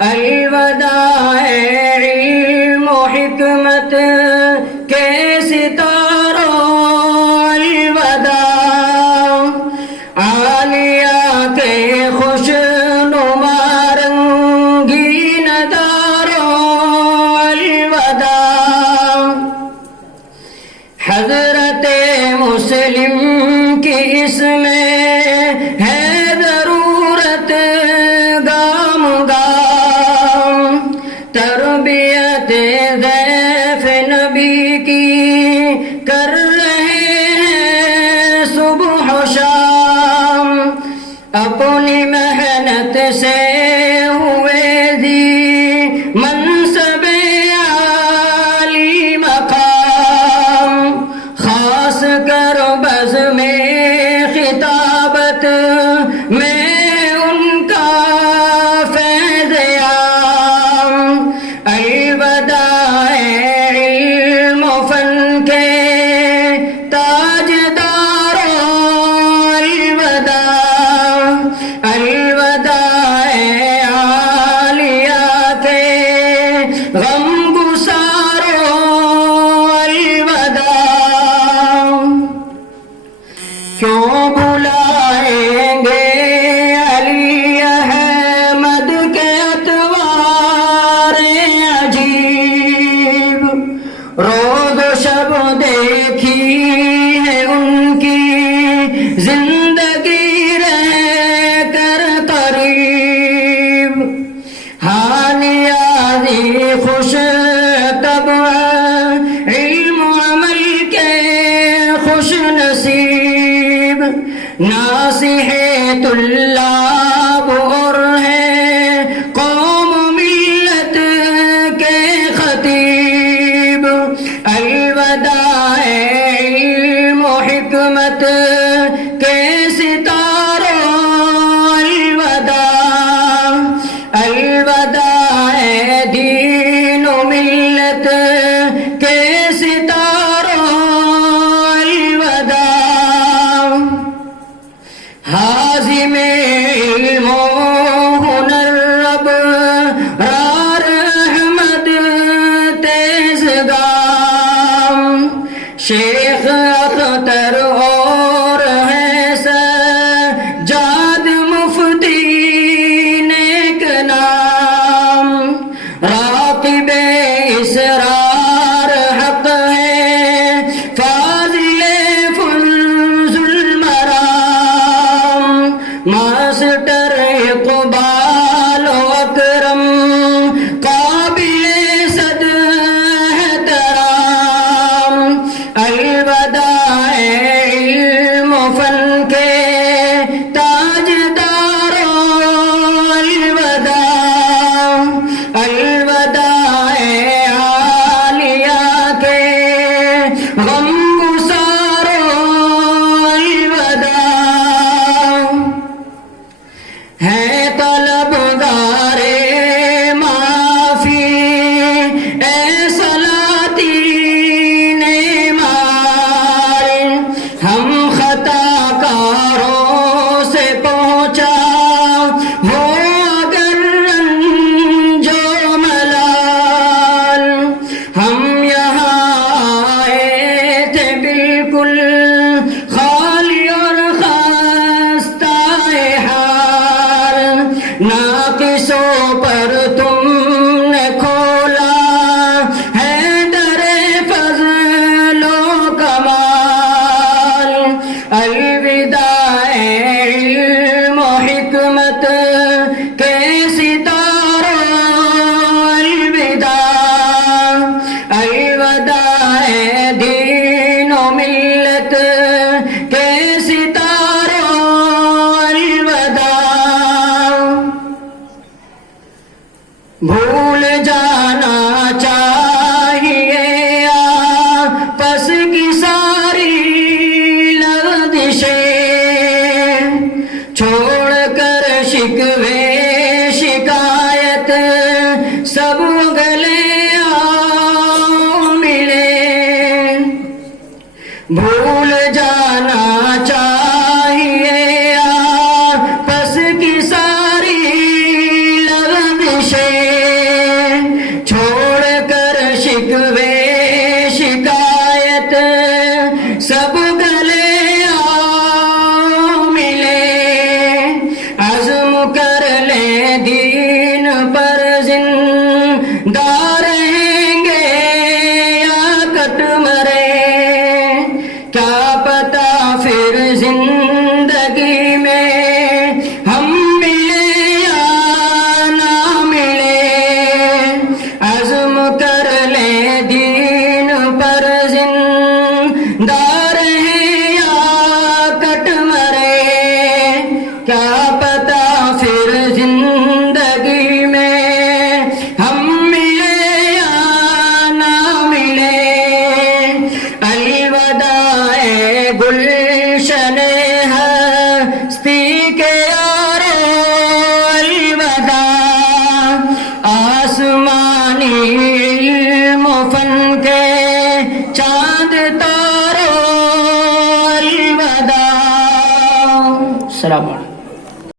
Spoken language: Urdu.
الوداع علم و حکمت کے ستاروں الوداع عالیہ کے خوش نما رنگین داروں الوداع حضرت مسلم کی اس میں ہے ضرورت گام گام تربیت ضیف نبی کی کر رہے ہیں صبح و شام اپنی محنت سے ہوئے دی منصب عالی مقام خاص کر بزم خطابت میں ان کا فیض عام الوداع علم و فن کے تاجداروں الوداع الوداع عالیہ کے غم گساروں الوداع کیوں بلائیں گے علی احمد کے اتوار عجیب روز و شب دیکھی ہے ان کی زندگی رہ کر قریب حالیہ خوش طبع علم و عمل کے خوش نصیب ناصح طلاب اور ہیں قوم ملت کے خطیب الوداع علم و حکمت کے ستاروں الوداع الوداع دین و ملت کے ستاروں الوداع حازم علم و ہنر ابرار احمد تیزگام شیخ اختر اور ہے سجاد مفتی نیک نام راقب اسرار حق ہے فاضل فلز المرام ماسٹر اقبال و اکرم قابل صد احترام الوداع علم و فن کے تاجداروں الوداع الوداع عالیہ کے غم گساروں الوداع ہے طلبگار معافی اے سلاطین مار ہم خطا کاروں سے پہنچا ہو اگر رنج و ملال ہم یہاں آئے تھے بالکل خالی اور خستہ حال ناقصوں پر تم نے کھولا ہے در فضل و کمال الوداع علم و حکمت کے ستاروں الوداع الوداع دین و ملت کے ستاروں الوداع بھول جانا چاہیے آپس کی ساری لغزشیں چھوڑ کر شکوے شکایت سب گلے آؤ ملے بھول جانا چاہیے آپس کی ساری کیا پتا پھر زندگی میں ہم ملے یا نہ ملے. الوداع گلشن ہستی کے یارو الوداع. آسمانی علم و فن کے چاند تارو الوداع. السلام علیکم.